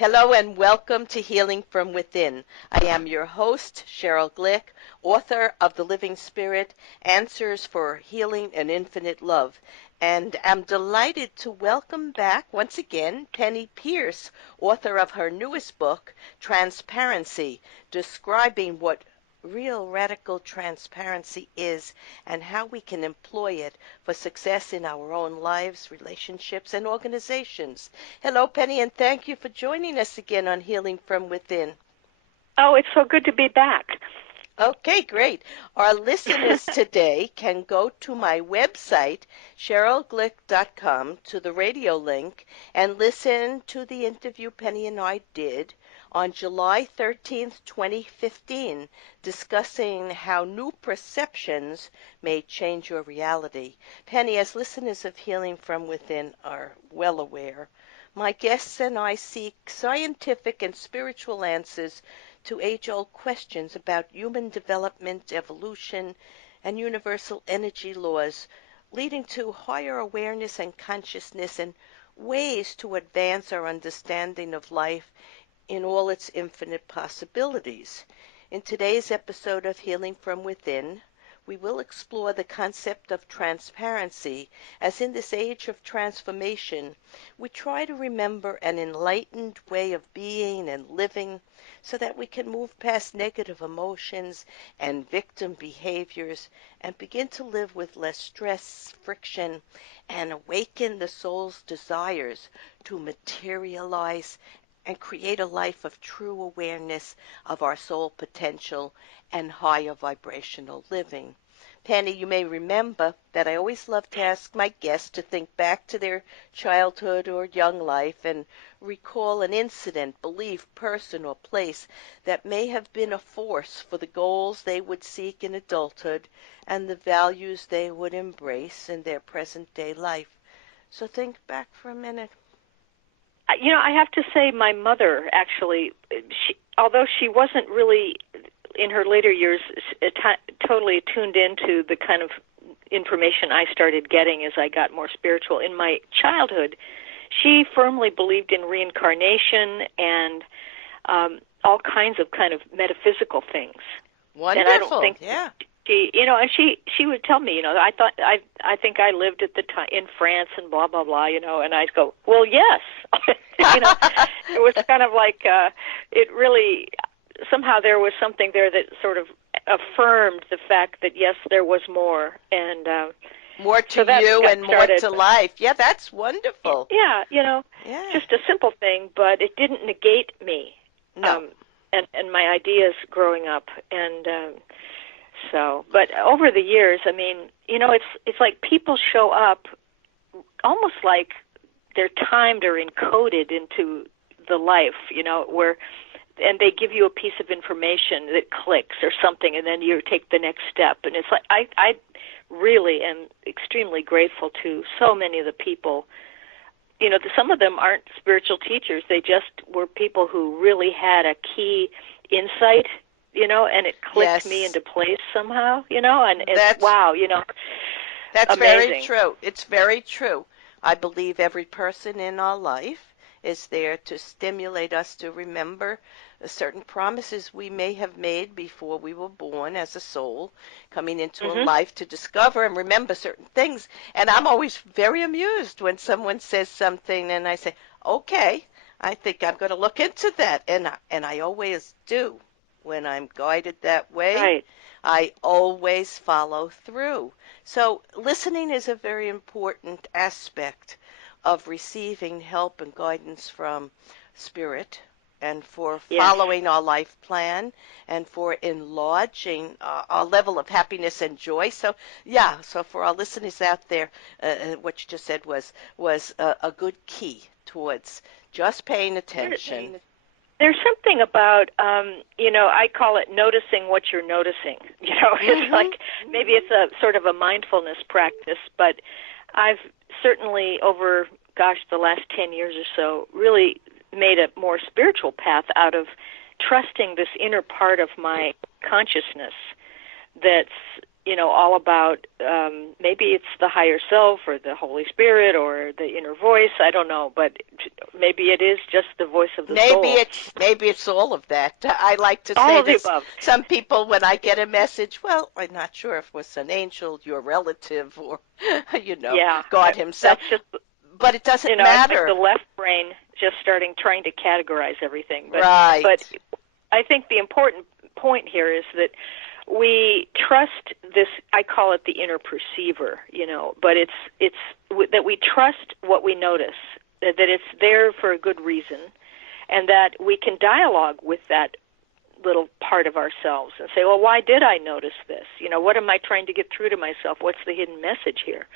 Hello and welcome to Healing from Within. I am your host, Sheryl Glick, author of The Living Spirit, Answers for Healing and Infinite Love. And I'm delighted to welcome back once again Penney Peirce, author of her newest book, Transparency, describing what real radical transparency is and how we can employ it for success in our own lives, relationships, and organizations. Hello, Penny, and thank you for joining us again on Healing from Within. Oh, it's so good to be back. Okay, great. Our listeners today can go to my website, SherylGlick.com, to the radio link, and listen to the interview Penny and I did on July 13th, 2015, discussing how new perceptions may change your reality. Penny, as listeners of Healing from Within are well aware, my guests and I seek scientific and spiritual answers to age-old questions about human development, evolution, and universal energy laws, leading to higher awareness and consciousness and ways to advance our understanding of life in all its infinite possibilities. In today's episode of Healing from Within, we will explore the concept of transparency, as in this age of transformation, we try to remember an enlightened way of being and living so that we can move past negative emotions and victim behaviors and begin to live with less stress, friction, and awaken the soul's desires to materialize and create a life of true awareness of our soul potential and higher vibrational living. Penny, you may remember that I always love to ask my guests to think back to their childhood or young life and recall an incident, belief, person, or place that may have been a force for the goals they would seek in adulthood and the values they would embrace in their present-day life. So think back for a minute. You know, I have to say my mother, actually, although she wasn't really, in her later years, totally tuned into the kind of information I started getting as I got more spiritual. In my childhood, she firmly believed in reincarnation and all kinds of kind of metaphysical things. Wonderful, and I don't think yeah. And she would tell me, I think I lived at the time in France and blah blah blah, and I'd go, well, yes, it was kind of like it really somehow there was something there that sort of affirmed the fact that yes, there was more and more to so you and more to life. Yeah, that's wonderful. Yeah, just a simple thing, but it didn't negate me. No. And my ideas growing up and. But over the years, I mean, it's like people show up almost like they're timed or encoded into the life, and they give you a piece of information that clicks or something, and then you take the next step. And it's like I really am extremely grateful to so many of the people. Some of them aren't spiritual teachers. They just were people who really had a key insight, and it clicked me into place somehow, and it's, wow, That's amazing. Very true. It's very true. I believe every person in our life is there to stimulate us to remember certain promises we may have made before we were born as a soul, coming into a life to discover and remember certain things. And I'm always very amused when someone says something and I say, okay, I think I'm going to look into that. And I always do. When I'm guided that way, right. I always follow through. So listening is a very important aspect of receiving help and guidance from Spirit and for following our life plan and for enlarging our level of happiness and joy. So, so for our listeners out there, what you just said was a good key towards just paying attention. There's something about, I call it noticing what you're noticing. It's like maybe it's a sort of a mindfulness practice, but I've certainly over, the last 10 years or so, really made a more spiritual path out of trusting this inner part of my consciousness that's all about maybe it's the higher self or the Holy Spirit or the inner voice. I don't know, but maybe it is just the voice of the soul. Maybe it's all of that. I like to All say of the to above. some people when I get a message, well, I'm not sure if it was an angel, your relative, or Yeah, God Himself, that's just but it doesn't it's like the matter. left brain just trying to categorize everything. But Right. I think the important point here is that we trust this. I call it the inner perceiver, but it's that we trust what we notice, that it's there for a good reason, and that we can dialogue with that little part of ourselves and say, well, why did I notice this? What am I trying to get through to myself? What's the hidden message here?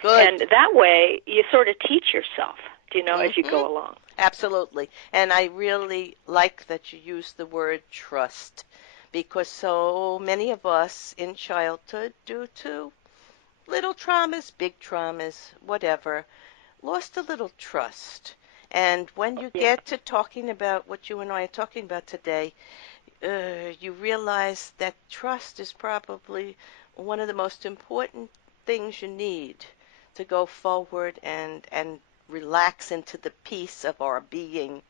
Good. And that way, you sort of teach yourself, as you Hmm. go along. Absolutely. And I really like that you use the word trust because so many of us in childhood, due to little traumas, big traumas, whatever, lost a little trust. And when you Yeah. get to talking about what you and I are talking about today, you realize that trust is probably one of the most important things you need to go forward and relax into the peace of our being.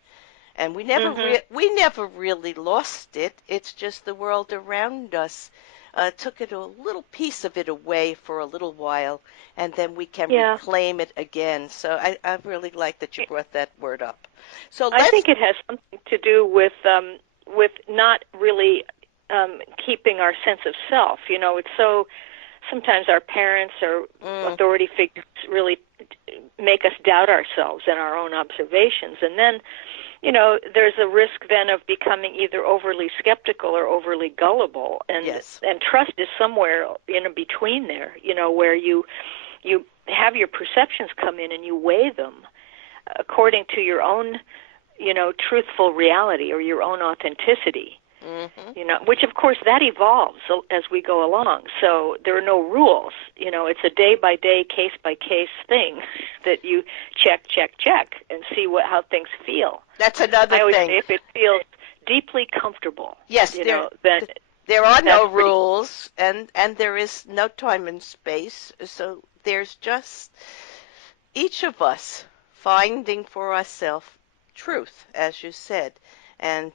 And Mhm. we never really lost it. It's just the world around us took it a little piece of it away for a little while, and then we can Yeah. reclaim it again. So I really like that you brought that word up. So I let's. think it has something to do with not really keeping our sense of self. It's so sometimes our parents or Mm, authority figures really make us doubt ourselves and our own observations, and then there's a risk then of becoming either overly skeptical or overly gullible, yes. and trust is somewhere in between there, where you have your perceptions come in and you weigh them according to your own, truthful reality or your own authenticity. Hmm. Which of course that evolves as we go along. So there are no rules. It's a day by day, case by case thing that you check, and see how things feel. That's another I always thing. say if it feels deeply comfortable, Yes, then there are that's no pretty. rules, and there is no time and space. So there's just each of us finding for ourselves truth, as you said,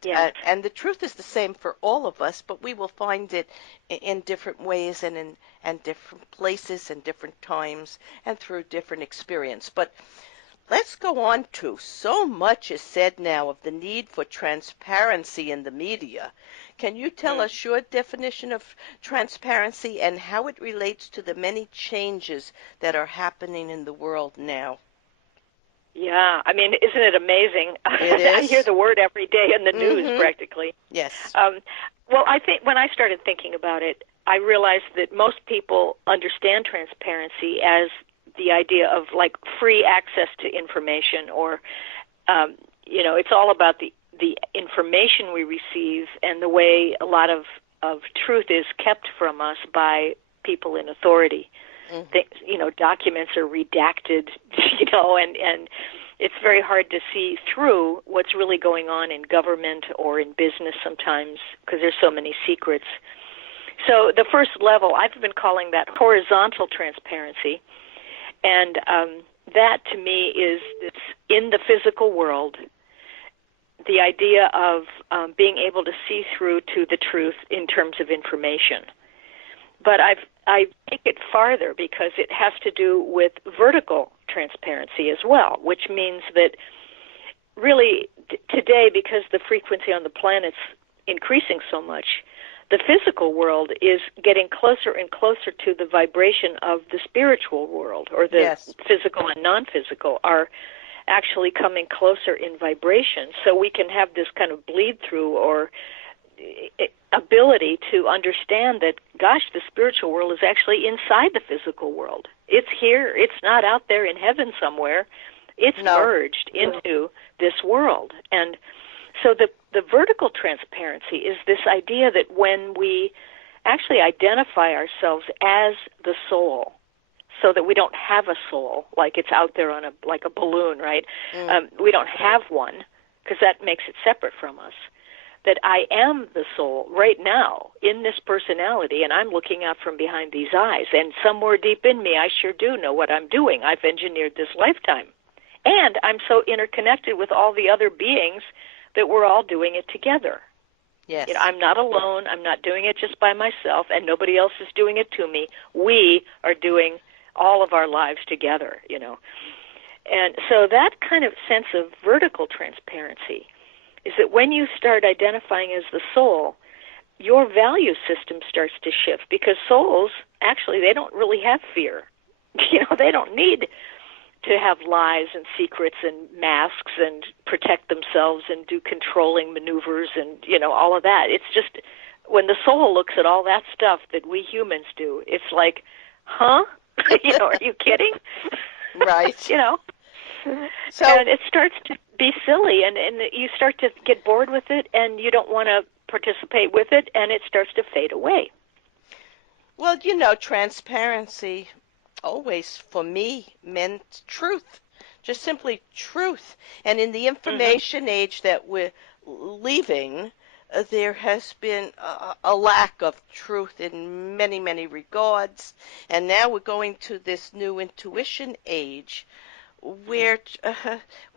Yes. and the truth is the same for all of us, but we will find it in different ways and different places and different times and through different experience. But let's go on to so much is said now of the need for transparency in the media. Can you tell Mm. us your definition of transparency and how it relates to the many changes that are happening in the world now? Yeah. I mean, isn't it amazing? It I hear is? the word every day in the news Mm-hmm. practically. Yes. Um, well, I think when I started thinking about it, I realized that most people understand transparency as the idea of like free access to information, or it's all about the information we receive and the way a lot of truth is kept from us by people in authority. Mm-hmm. Documents are redacted, and it's very hard to see through what's really going on in government or in business sometimes because there's so many secrets. So the first level, I've been calling that horizontal transparency, and that to me is this in the physical world, the idea of being able to see through to the truth in terms of information. But I take it farther because it has to do with vertical transparency as well, which means that really today, because the frequency on the planet's increasing so much, the physical world is getting closer and closer to the vibration of the spiritual world, or the Yes. physical and non-physical are actually coming closer in vibration. So we can have this kind of bleed through or ability to understand that, gosh, the spiritual world is actually inside the physical world. It's here. It's not out there in heaven somewhere. It's No. merged into this world. And so the vertical transparency is this idea that when we actually identify ourselves as the soul, so that we don't have a soul, like it's out there on like a balloon, right? Mm. We don't have one because that makes it separate from us. that I am the soul right now in this personality, and I'm looking out from behind these eyes. And somewhere deep in me, I sure do know what I'm doing. I've engineered this lifetime. And I'm so interconnected with all the other beings that we're all doing it together. Yes. I'm not alone. I'm not doing it just by myself, and nobody else is doing it to me. We are doing all of our lives together. And so that kind of sense of vertical transparency is that when you start identifying as the soul, your value system starts to shift, because souls, actually, they don't really have fear. They don't need to have lies and secrets and masks and protect themselves and do controlling maneuvers and, all of that. It's just when the soul looks at all that stuff that we humans do, it's like, huh? Are you kidding? Right. So, and it starts to be silly, and you start to get bored with it, and you don't want to participate with it, and it starts to fade away. Well, transparency always for me meant truth, just simply truth. And in the information age that we're leaving, there has been a lack of truth in many, many regards. And now we're going to this new intuition age where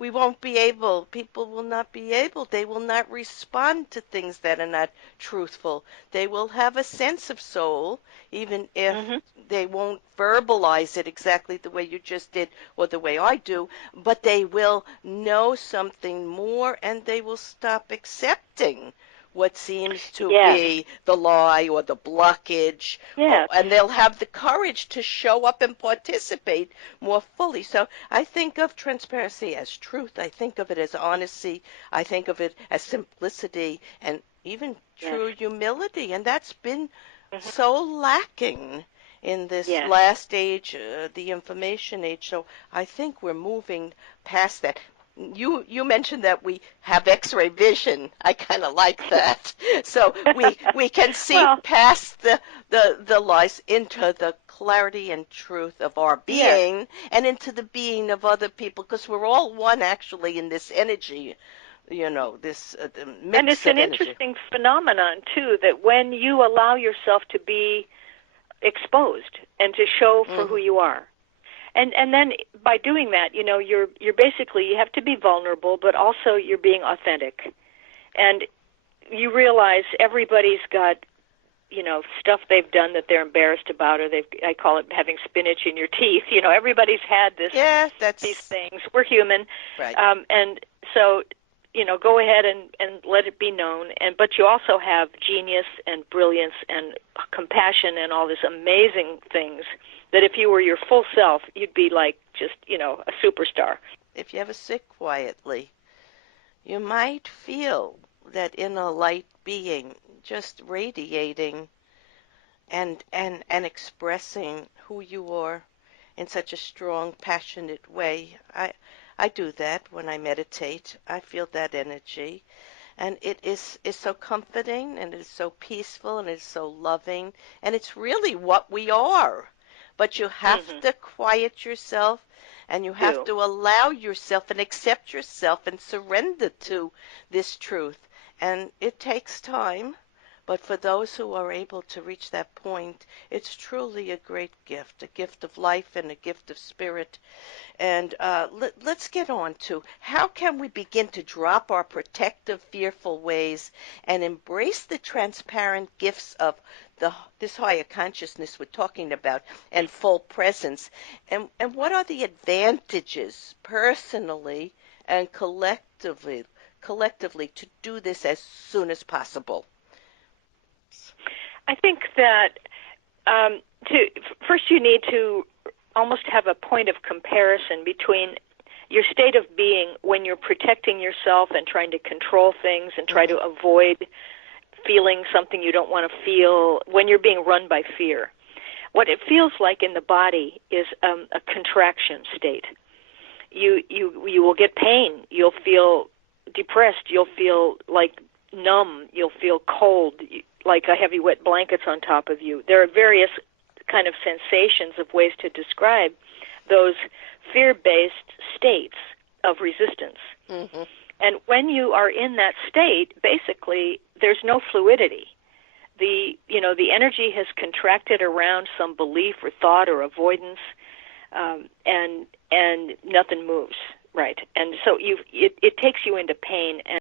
we won't be able, people will not be able, they will not respond to things that are not truthful. They will have a sense of soul, even if they won't verbalize it exactly the way you just did or the way I do, but they will know something more, and they will stop accepting what seems to be the lie or the blockage, and they'll have the courage to show up and participate more fully. So I think of transparency as truth. I think of it as honesty. I think of it as simplicity and even true humility. And that's been so lacking in this last age, the information age. So I think we're moving past that. You mentioned that we have X-ray vision. I kind of like that. So we can see past the lies into the clarity and truth of our being and into the being of other people, because we're all one actually in this energy. This mix and it's of an energy. Interesting phenomenon too, that when you allow yourself to be exposed and to show for who you are. And then by doing that, you're basically, you have to be vulnerable, but also you're being authentic. And you realize everybody's got, stuff they've done that they're embarrassed about, or I call it having spinach in your teeth. Everybody's had these things. We're human. Right. And so, go ahead and let it be known. But you also have genius and brilliance and compassion and all these amazing things that if you were your full self, you'd be like just, a superstar. If you ever sit quietly, you might feel that inner light being just radiating and expressing who you are in such a strong, passionate way. I do that when I meditate. I feel that energy. And it is so comforting, and it is so peaceful, and it is so loving, and it's really what we are. But you have to quiet yourself, and you have to allow yourself and accept yourself and surrender to this truth. And it takes time, but for those who are able to reach that point, it's truly a great gift, a gift of life and a gift of spirit. And let's get on to how can we begin to drop our protective, fearful ways and embrace the transparent gifts of this higher consciousness we're talking about and full presence. And what are the advantages personally and collectively to do this as soon as possible? I think that first you need to almost have a point of comparison between your state of being when you're protecting yourself and trying to control things and try to avoid feeling something you don't want to feel, when you're being run by fear. What it feels like in the body is a contraction state. You will get pain. You'll feel depressed. You'll feel like numb. You'll feel cold, like a heavy wet blanket's on top of you. There are various kind of sensations of ways to describe those fear-based states of resistance. And when you are in that state, basically, there's no fluidity. The energy has contracted around some belief or thought or avoidance, and nothing moves, right? And so it takes you into pain. And